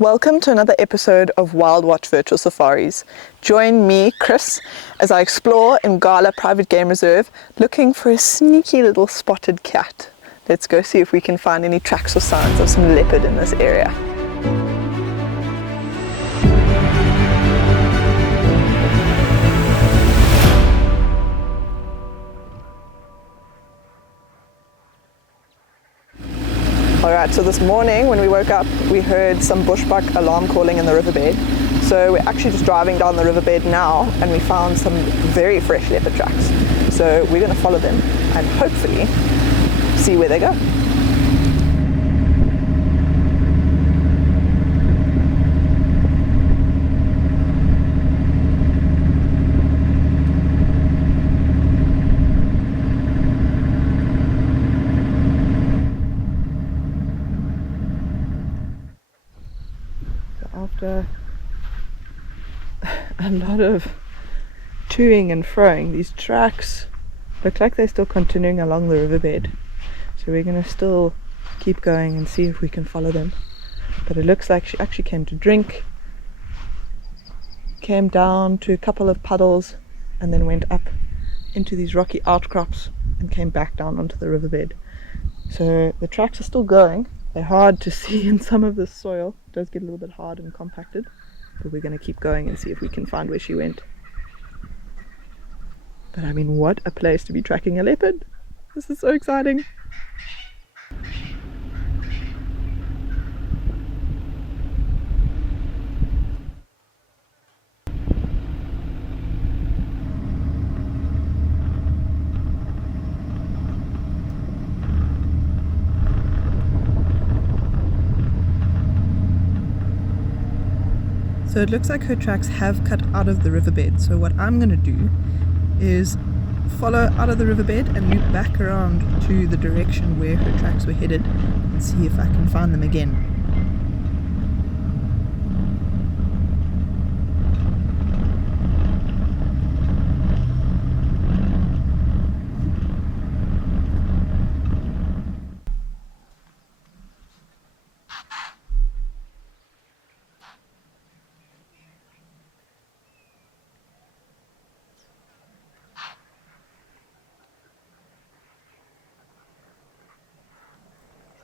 Welcome to another episode of WILDwatch Virtual Safaris. Join me, Chris, as I explore Ngala Private Game Reserve looking for a sneaky little spotted cat. Let's go see if we can find any tracks or signs of some leopard in this area. Alright, so this morning when we woke up, we heard some bushbuck alarm calling in the riverbed. So we're actually just driving down the riverbed now and we found some very fresh leopard tracks. So we're going to follow them and hopefully see where they go. After a lot of toing and froing, these tracks look like they're still continuing along the riverbed. So we're going to still keep going and see if we can follow them. But it looks like she actually came to drink, came down to a couple of puddles and then went up into these rocky outcrops and came back down onto the riverbed. So the tracks are still going. They're hard to see in some of the soil. It does get a little bit hard and compacted, but we're going to keep going and see if we can find where she went. But I mean, what a place to be tracking a leopard. This is so exciting. So it looks like her tracks have cut out of the riverbed. So what I'm going to do is follow out of the riverbed and loop back around to the direction where her tracks were headed and see if I can find them again.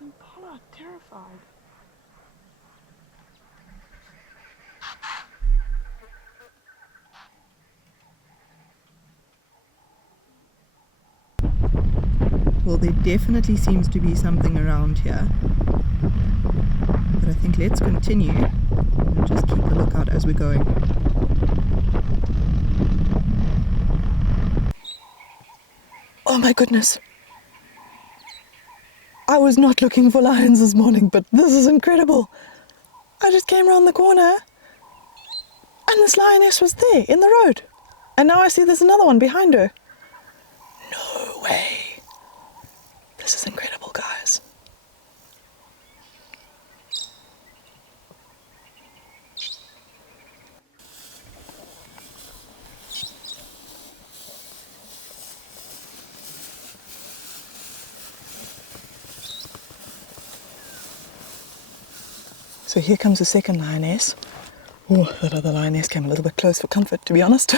Impala, terrified. Well, there definitely seems to be something around here. But I think let's continue and just keep a lookout as we're going. Oh my goodness. I was not looking for lions this morning, but this is incredible. I just came around the corner and this lioness was there in the road. And now I see there's another one behind her. No way. This is incredible, guys. So here comes the second lioness. Oh, that other lioness came a little bit close for comfort, to be honest.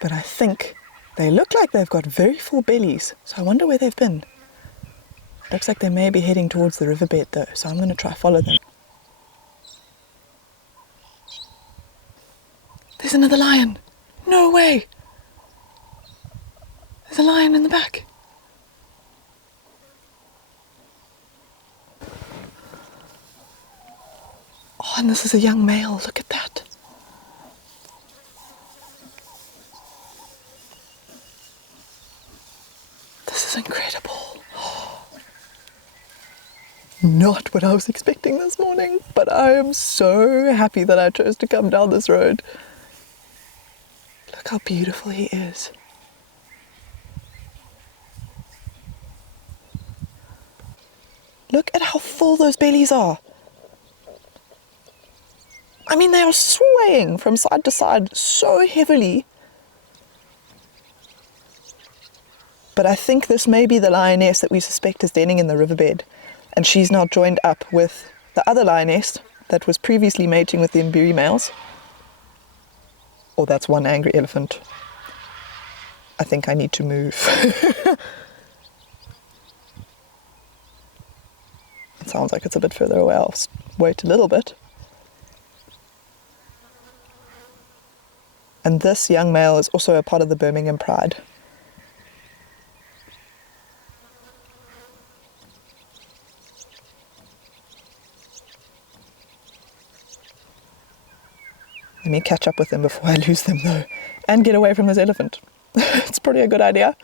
But I think they look like they've got very full bellies, so I wonder where they've been. Looks like they may be heading towards the riverbed though, so I'm going to try follow them. There's another lion. No way. There's a lion in the back. Oh, and this is a young male. Look at that. This is incredible. Not what I was expecting this morning, but I am so happy that I chose to come down this road. Look how beautiful he is. Look at how full those bellies are. I mean, they are swaying from side to side so heavily. But I think this may be the lioness that we suspect is denning in the riverbed. and she's now joined up with the other lioness that was previously mating with the Mbiri males. Oh, that's one angry elephant. I think I need to move. It sounds like it's a bit further away. I'll wait a little bit. And this young male is also a part of the Birmingham Pride. Let me catch up with them before I lose them though, and get away from this elephant. It's probably a good idea.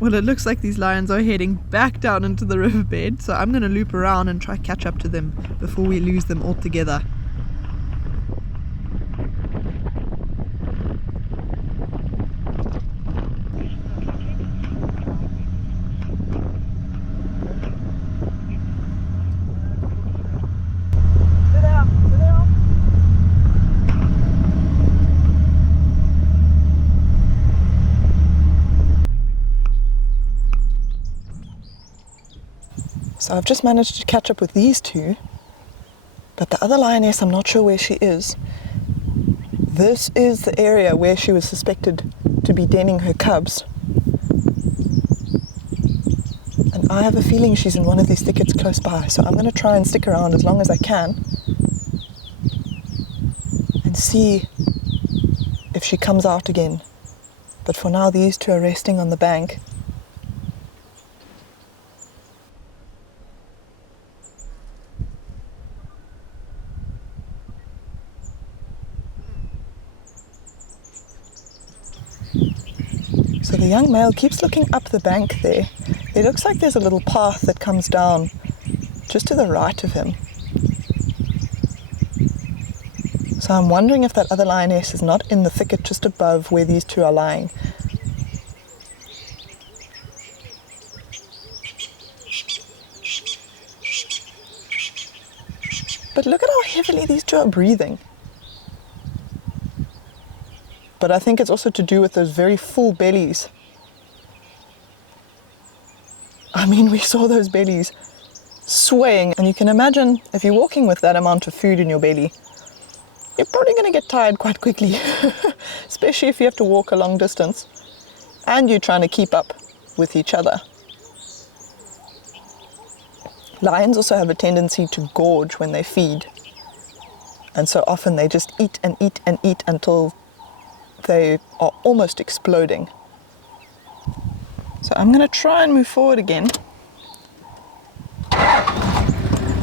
Well, it looks like these lions are heading back down into the riverbed, so I'm going to loop around and try catch up to them before we lose them altogether. So I've just managed to catch up with these two, but the other lioness, I'm not sure where she is. This is the area where she was suspected to be denning her cubs. And I have a feeling she's in one of these thickets close by, so I'm going to try and stick around as long as I can and see if she comes out again. But for now, these two are resting on the bank. So the young male keeps looking up the bank there. It looks like there's a little path that comes down just to the right of him. So I'm wondering if that other lioness is not in the thicket just above where these two are lying. But look at how heavily these two are breathing. But I think it's also to do with those very full bellies. I mean, we saw those bellies swaying, and you can imagine if you're walking with that amount of food in your belly, you're probably going to get tired quite quickly, especially if you have to walk a long distance and you're trying to keep up with each other. Lions also have a tendency to gorge when they feed, and so often they just eat and eat and eat until they are almost exploding. So I'm going to try and move forward again,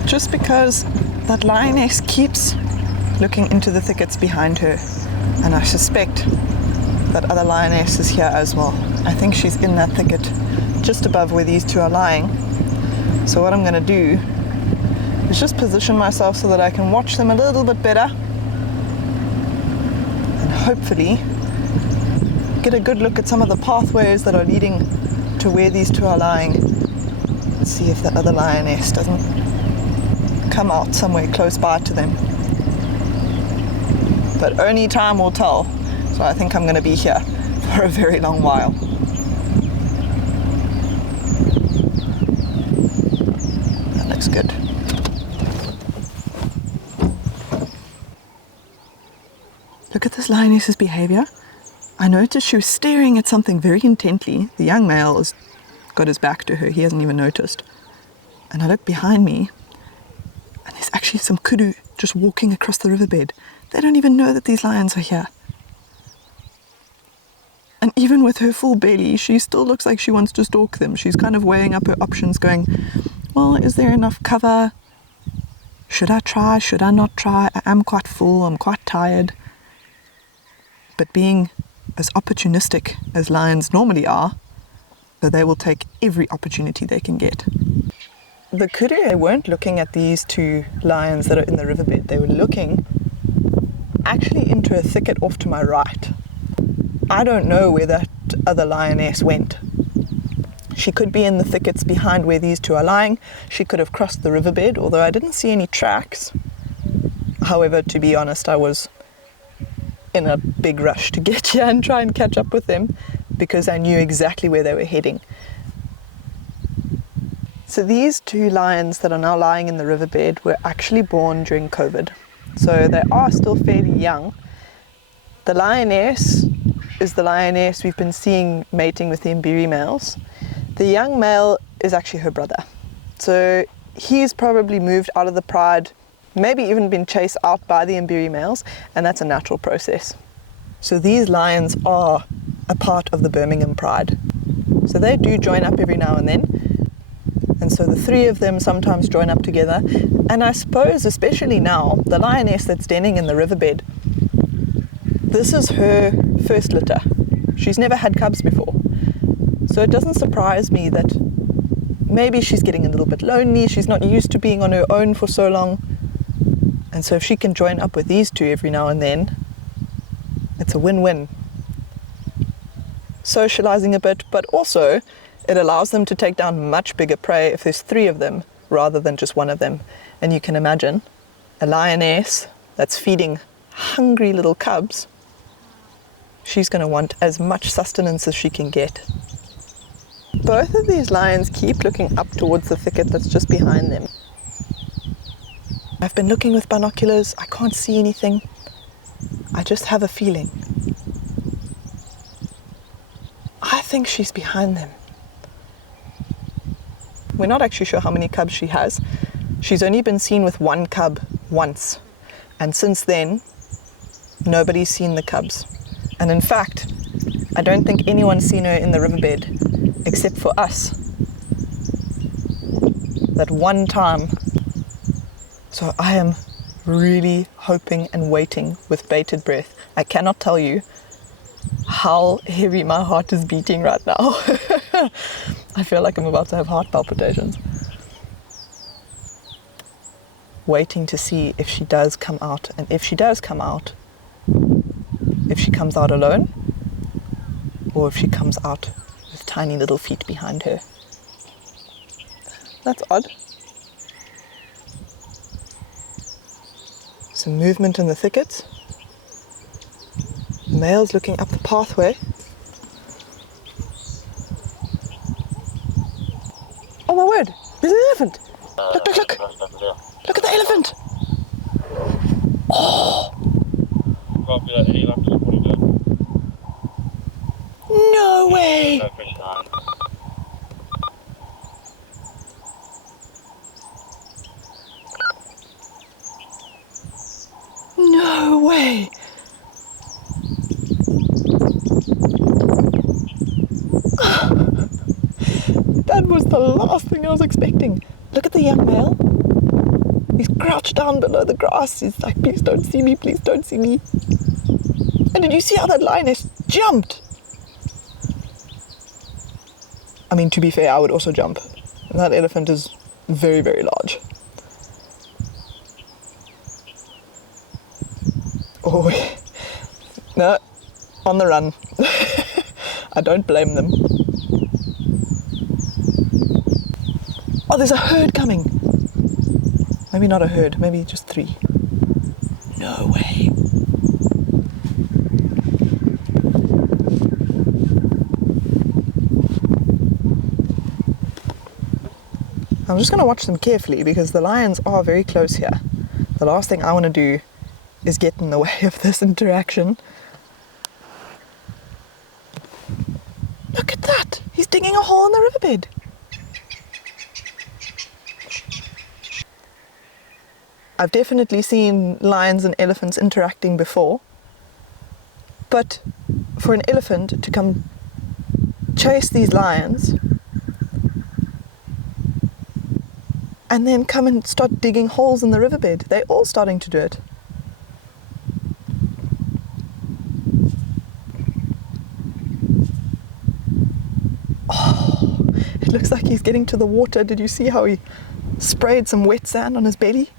just because that lioness keeps looking into the thickets behind her, and I suspect that other lioness is here as well. I think she's in that thicket just above where these two are lying. So what I'm going to do is just position myself so that I can watch them a little bit better and hopefully get a good look at some of the pathways that are leading to where these two are lying. Let's see if the other lioness doesn't come out somewhere close by to them. But only time will tell. So I think I'm going to be here for a very long while. That looks good. Look at this lioness's behavior. I noticed she was staring at something very intently. The young male has got his back to her. He hasn't even noticed. And I look behind me, and there's actually some kudu just walking across the riverbed. They don't even know that these lions are here. And even with her full belly, she still looks like she wants to stalk them. She's kind of weighing up her options, going, well, is there enough cover? Should I try? Should I not try? I am quite full. I'm quite tired. But being as opportunistic as lions normally are, that they will take every opportunity they can get. The kudu, they weren't looking at these two lions that are in the riverbed. They were looking actually into a thicket off to my right. I don't know where that other lioness went. She could be in the thickets behind where these two are lying. She could have crossed the riverbed, although I didn't see any tracks. However, to be honest, I was in a big rush to get here and try and catch up with them because I knew exactly where they were heading. So these two lions that are now lying in the riverbed were actually born during COVID. So they are still fairly young. The lioness is the lioness we've been seeing mating with the Mbiri males. The young male is actually her brother. So he's probably moved out of the pride, maybe even been chased out by the Mbiri males, and that's a natural process. So these lions are a part of the Birmingham pride. So they do join up every now and then. And so the three of them sometimes join up together. And I suppose, especially now, the lioness that's denning in the riverbed, this is her first litter. She's never had cubs before. So it doesn't surprise me that maybe she's getting a little bit lonely. She's not used to being on her own for so long. And so if she can join up with these two every now and then, it's a win-win. Socializing a bit, but also it allows them to take down much bigger prey if there's three of them rather than just one of them. And you can imagine a lioness that's feeding hungry little cubs, she's going to want as much sustenance as she can get. Both of these lions keep looking up towards the thicket that's just behind them. I've been looking with binoculars, I can't see anything. I just have a feeling. I think she's behind them. We're not actually sure how many cubs she has. She's only been seen with one cub once. And since then, nobody's seen the cubs. And in fact, I don't think anyone's seen her in the riverbed, except for us. That one time. So I am really hoping and waiting with bated breath. I cannot tell you how heavy my heart is beating right now. I feel like I'm about to have heart palpitations. Waiting to see if she does come out, and if she does come out, if she comes out alone, or if she comes out with tiny little feet behind her. That's odd. Some movement in the thickets. The male's looking up the pathway. Oh my word, there's an elephant! Look, look, look! Look at the elephant! Oh! No way! No way! That was the last thing I was expecting. Look at the young male. He's crouched down below the grass. He's like, please don't see me, please don't see me. And did you see how that lioness jumped? I mean, to be fair, I would also jump. That elephant is very, very large. Oh, no, on the run. I don't blame them. Oh, there's a herd coming. Maybe not a herd, maybe just three. No way. I'm just going to watch them carefully because the lions are very close here. The last thing I want to do is getting in the way of this interaction. Look at that! He's digging a hole in the riverbed. I've definitely seen lions and elephants interacting before, but for an elephant to come chase these lions and then come and start digging holes in the riverbed, they're all starting to do it. Oh, it looks like he's getting to the water. Did you see how he sprayed some wet sand on his belly?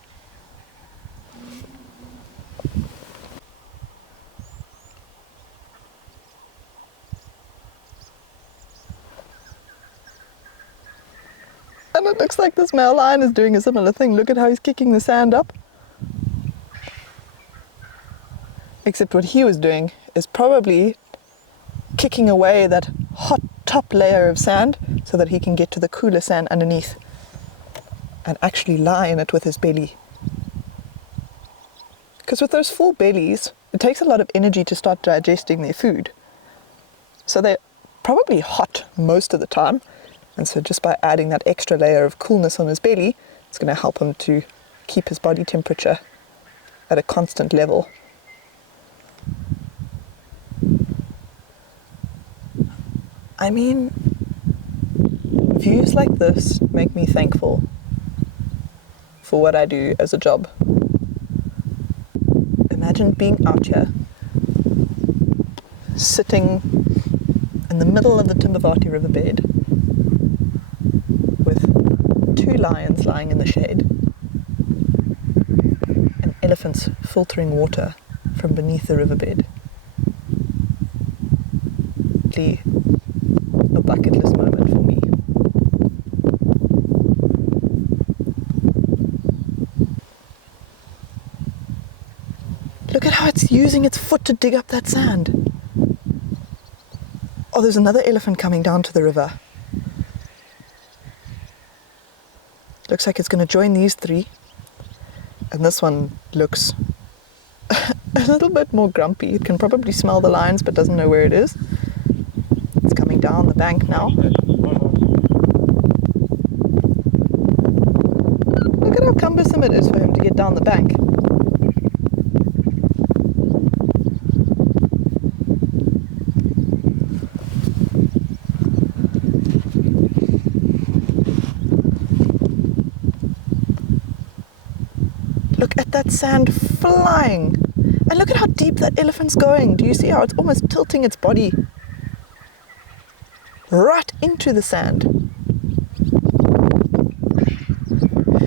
And it looks like this male lion is doing a similar thing. Look at how he's kicking the sand up. Except what he was doing is probably kicking away that hot top layer of sand so that he can get to the cooler sand underneath and actually lie in it with his belly. Because with those full bellies, it takes a lot of energy to start digesting their food. So they're probably hot most of the time. And so just by adding that extra layer of coolness on his belly, it's going to help him to keep his body temperature at a constant level. I mean, views like this make me thankful for what I do as a job. Imagine being out here, sitting in the middle of the Timbivati riverbed with 2 lions lying in the shade and elephants filtering water from beneath the riverbed. A bucket list moment for me. Look at how it's using its foot to dig up that sand. Oh, there's another elephant coming down to the river. Looks like it's going to join these 3. And this one looks a little bit more grumpy. It can probably smell the lions but doesn't know where it is. It's coming down the bank now. Look at how cumbersome it is for him to get down the bank. Look at that sand flying. And look at how deep that elephant's going. Do you see how it's almost tilting its body right into the sand?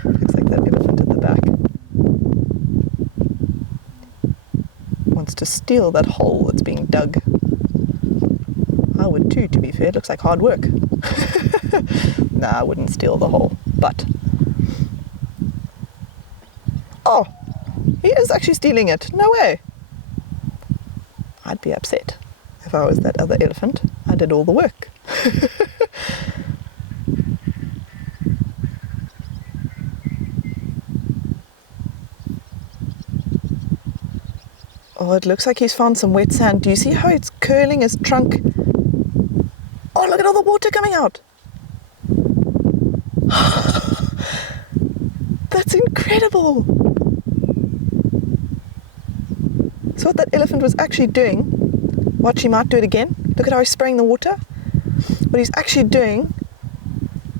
Looks like that elephant at the back wants to steal that hole that's being dug. I would too, to be fair. It looks like hard work. Nah, I wouldn't steal the hole, but... Oh, he is actually stealing it. No way. I'd be upset if I was that other elephant. I did all the work. Oh, it looks like he's found some wet sand. Do you see how it's curling his trunk? Oh, look at all the water coming out. That's incredible. So what that elephant was actually doing, watch, he might do it again. Look at how he's spraying the water. What he's actually doing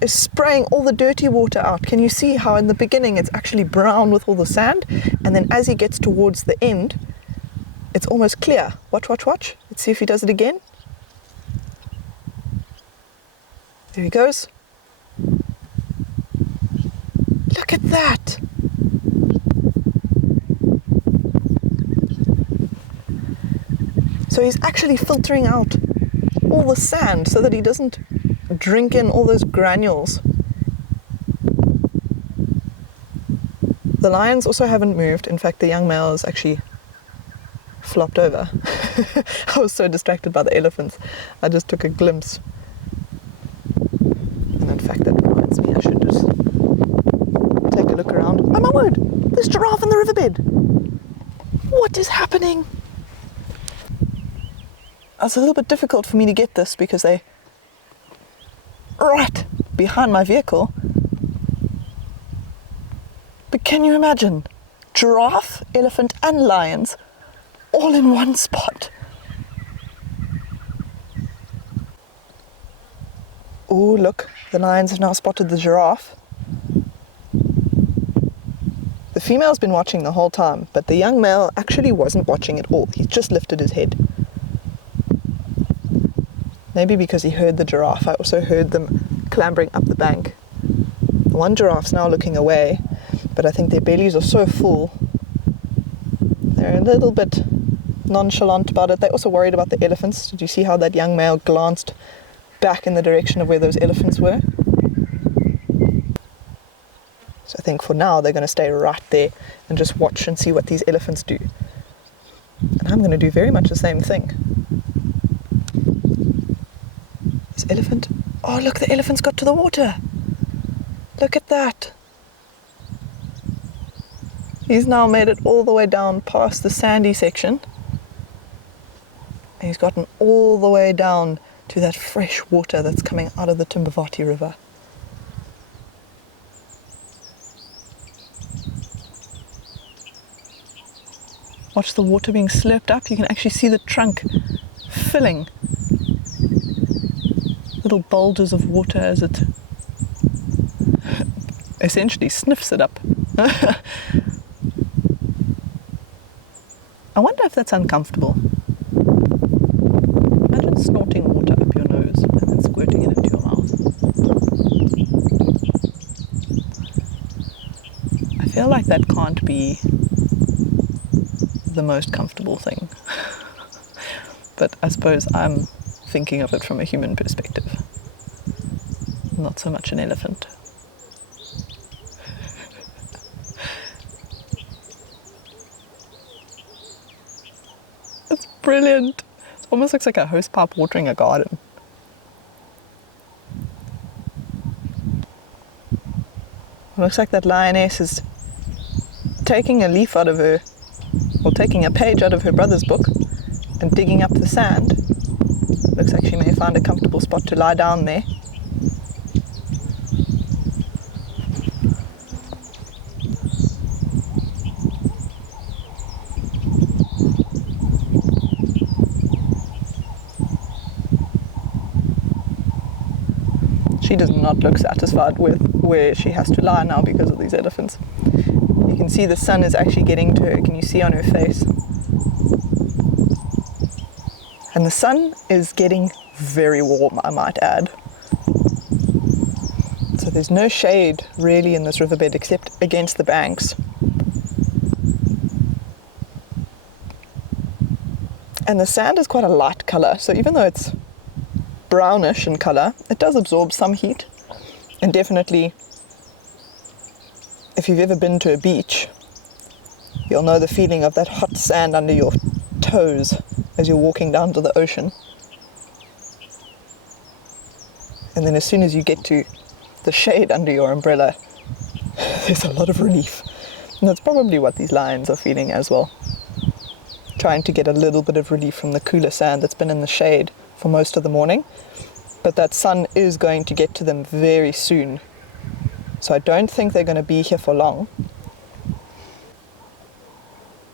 is spraying all the dirty water out. Can you see how in the beginning it's actually brown with all the sand, and then as he gets towards the end, it's almost clear. Watch, watch, watch. Let's see if he does it again. There he goes. Look at that. So he's actually filtering out all the sand so that he doesn't drink in all those granules. The lions also haven't moved. In fact, the young male is actually flopped over. I was so distracted by the elephants. I just took a glimpse. And in fact, that reminds me, I should just take a look around. Oh my word! There's giraffe in the riverbed! What is happening? It's a little bit difficult for me to get this because they're right behind my vehicle. But can you imagine? Giraffe, elephant and lions all in one spot. Oh, look, the lions have now spotted the giraffe. The female's been watching the whole time, but the young male actually wasn't watching at all. He just lifted his head. Maybe because he heard the giraffe. I also heard them clambering up the bank. The one giraffe's now looking away, but I think their bellies are so full. They're a little bit nonchalant about it. They're also worried about the elephants. Did you see how that young male glanced back in the direction of where those elephants were? So I think for now they're going to stay right there and just watch and see what these elephants do. And I'm going to do very much the same thing. This elephant... Oh, look, the elephant's got to the water. Look at that. He's now made it all the way down past the sandy section. And he's gotten all the way down to that fresh water that's coming out of the Timbivati river. Watch the water being slurped up. You can actually see the trunk filling. Little bulges of water as it essentially sniffs it up. I wonder if that's uncomfortable. Imagine snorting water up your nose and then squirting it into your mouth. I feel like that can't be the most comfortable thing. But I suppose I'm thinking of it from a human perspective, not so much an elephant. It's brilliant. It almost looks like a hosepipe watering a garden. It looks like that lioness is taking a leaf out of her, or taking a page out of her brother's book and digging up the sand. Looks like she may find a comfortable spot to lie down there. She does not look satisfied with where she has to lie now because of these elephants. You can see the sun is actually getting to her. Can you see on her face? And the sun is getting very warm, I might add. So there's no shade really in this riverbed except against the banks. And the sand is quite a light colour, so even though it's brownish in colour, it does absorb some heat. And definitely, if you've ever been to a beach, you'll know the feeling of that hot sand under your toes as you're walking down to the ocean. And then as soon as you get to the shade under your umbrella, there's a lot of relief. And that's probably what these lions are feeling as well. Trying to get a little bit of relief from the cooler sand that's been in the shade for most of the morning. But that sun is going to get to them very soon. So I don't think they're going to be here for long.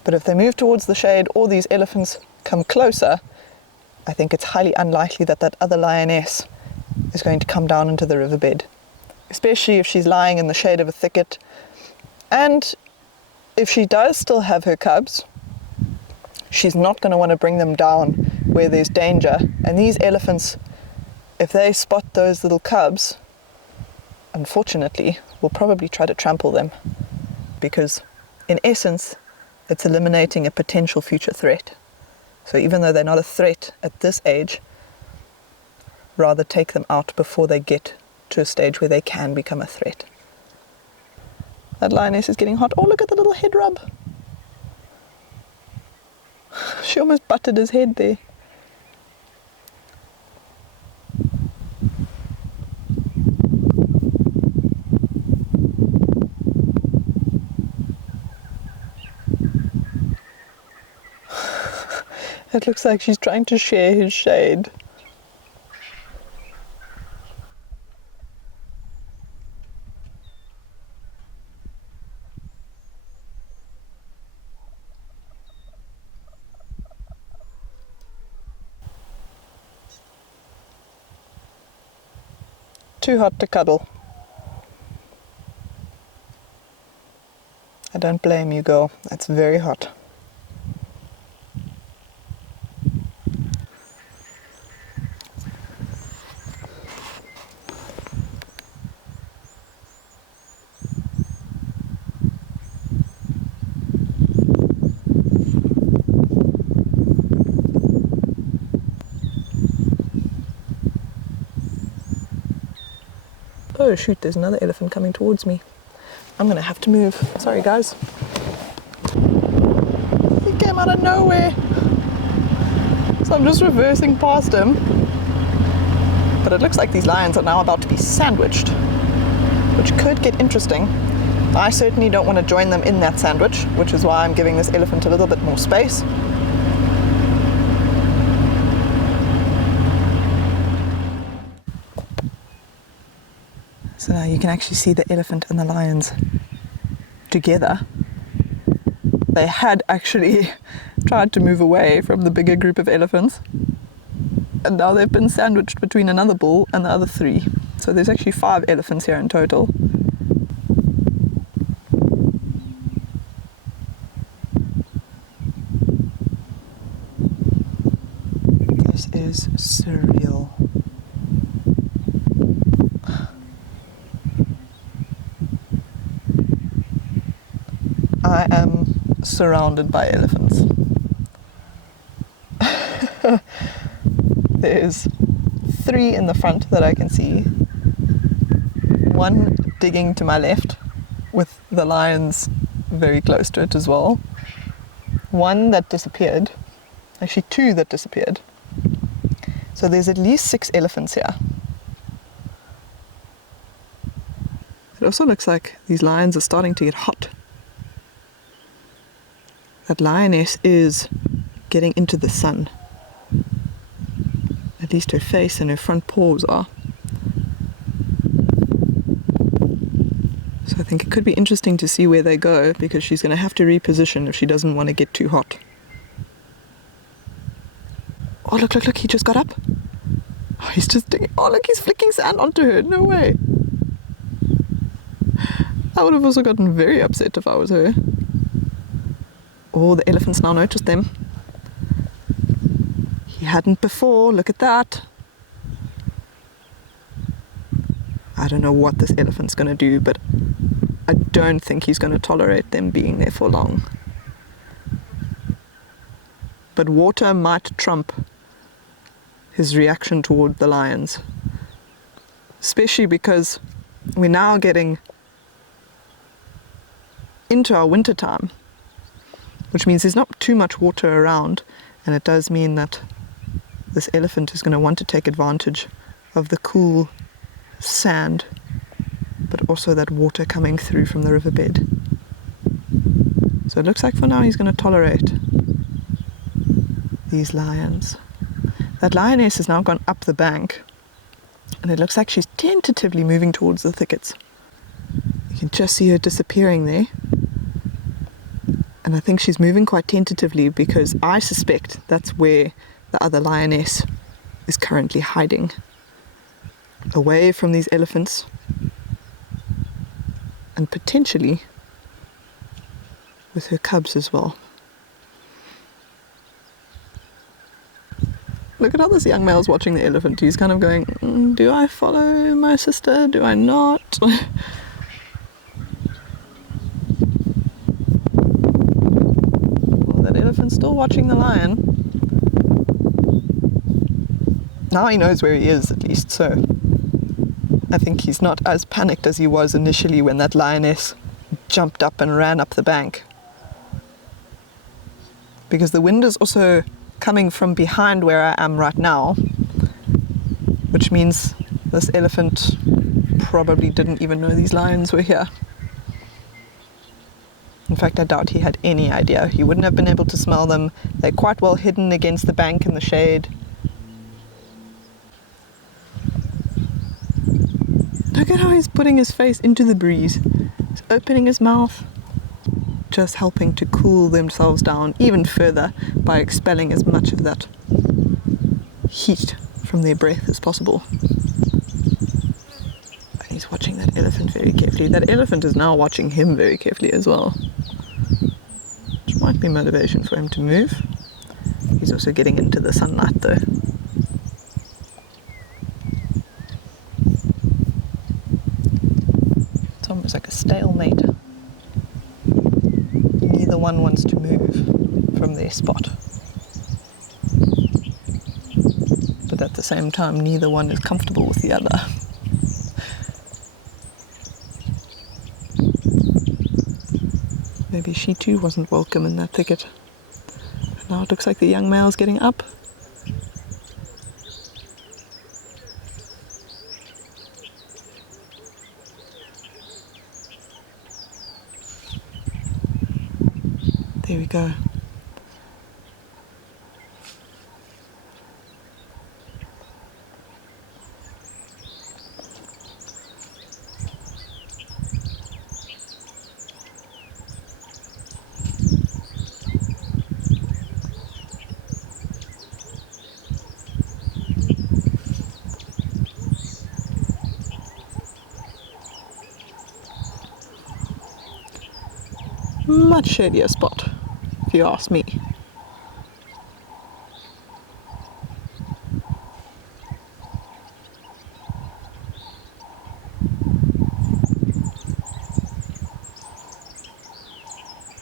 But if they move towards the shade or these elephants come closer, I think it's highly unlikely that that other lioness is going to come down into the riverbed, especially if she's lying in the shade of a thicket. And if she does still have her cubs, she's not going to want to bring them down where there's danger. And these elephants, if they spot those little cubs, unfortunately, will probably try to trample them, because in essence, it's eliminating a potential future threat. So even though they're not a threat at this age, rather take them out before they get to a stage where they can become a threat. That lioness is getting hot. Oh, look at the little head rub. She almost butted his head there. It looks like she's trying to share his shade. Too hot to cuddle. I don't blame you, girl. It's very hot. Oh shoot, there's another elephant coming towards me. I'm gonna have to move. Sorry guys. He came out of nowhere. So I'm just reversing past him. But it looks like these lions are now about to be sandwiched, which could get interesting. I certainly don't want to join them in that sandwich, which is why I'm giving this elephant a little bit more space. So now you can actually see the elephant and the lions together. They had actually tried to move away from the bigger group of elephants, and now they've been sandwiched between another bull and the other 3. So there's actually 5 elephants here in total. This is surreal. I am surrounded by elephants. There's 3 in the front that I can see. 1 digging to my left with the lions very close to it as well. 1 that disappeared. Actually 2 that disappeared. So there's at least 6 elephants here. It also looks like these lions are starting to get hot. That lioness is getting into the sun. At least her face and her front paws are. So I think it could be interesting to see where they go, because she's going to have to reposition if she doesn't want to get too hot. Oh, look, look, look, he just got up. Oh, he's just digging. Oh, look, he's flicking sand onto her. No way. I would have also gotten very upset if I was her. Oh, the elephants now noticed them. He hadn't before, look at that. I don't know what this elephant's going to do, but I don't think he's going to tolerate them being there for long. But water might trump his reaction toward the lions. Especially because we're now getting into our winter time, which means there's not too much water around, and it does mean that this elephant is going to want to take advantage of the cool sand, but also that water coming through from the riverbed. So it looks like for now he's going to tolerate these lions. That lioness has now gone up the bank, and it looks like she's tentatively moving towards the thickets. You can just see her disappearing there. And I think she's moving quite tentatively because I suspect that's where the other lioness is currently hiding, away from these elephants, and potentially with her cubs as well. Look at how this young male's watching the elephant. He's kind of going, do I follow my sister? Do I not? Well, that elephant's still watching the lion. Now he knows where he is, at least, so I think he's not as panicked as he was initially when that lioness jumped up and ran up the bank. Because the wind is also coming from behind where I am right now, which means this elephant probably didn't even know these lions were here. In fact, I doubt he had any idea. He wouldn't have been able to smell them. They're quite well hidden against the bank in the shade. Look at how he's putting his face into the breeze. He's opening his mouth, just helping to cool themselves down even further by expelling as much of that heat from their breath as possible. And he's watching that elephant very carefully. That elephant is now watching him very carefully as well, which might be motivation for him to move. He's also getting into the sunlight though. It's almost like a stalemate. Neither one wants to move from their spot. But at the same time, neither one is comfortable with the other. Maybe she too wasn't welcome in that thicket. And now it looks like the young male's getting up. There we go. Much shadier spot, if you ask me.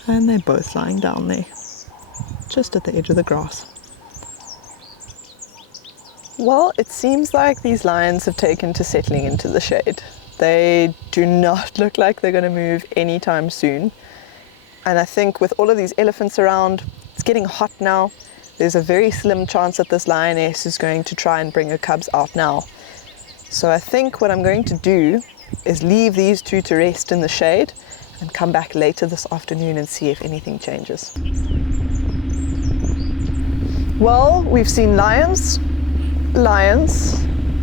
And they're both lying down there, just at the edge of the grass. Well, it seems like these lions have taken to settling into the shade. They do not look like they're going to move anytime soon. And I think with all of these elephants around, it's getting hot now. There's a very slim chance that this lioness is going to try and bring her cubs out now. So I think what I'm going to do is leave these two to rest in the shade and come back later this afternoon and see if anything changes. Well, we've seen lions,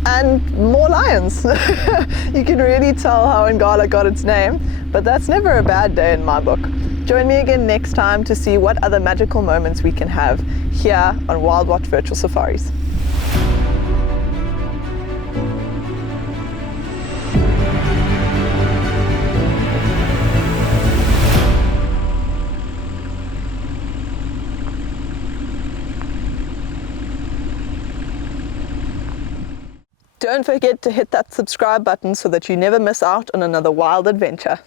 and more lions. You can really tell how Ngala got its name, but that's never a bad day in my book. Join me again next time to see what other magical moments we can have here on WILDwatch Virtual Safaris. Don't forget to hit that subscribe button so that you never miss out on another wild adventure.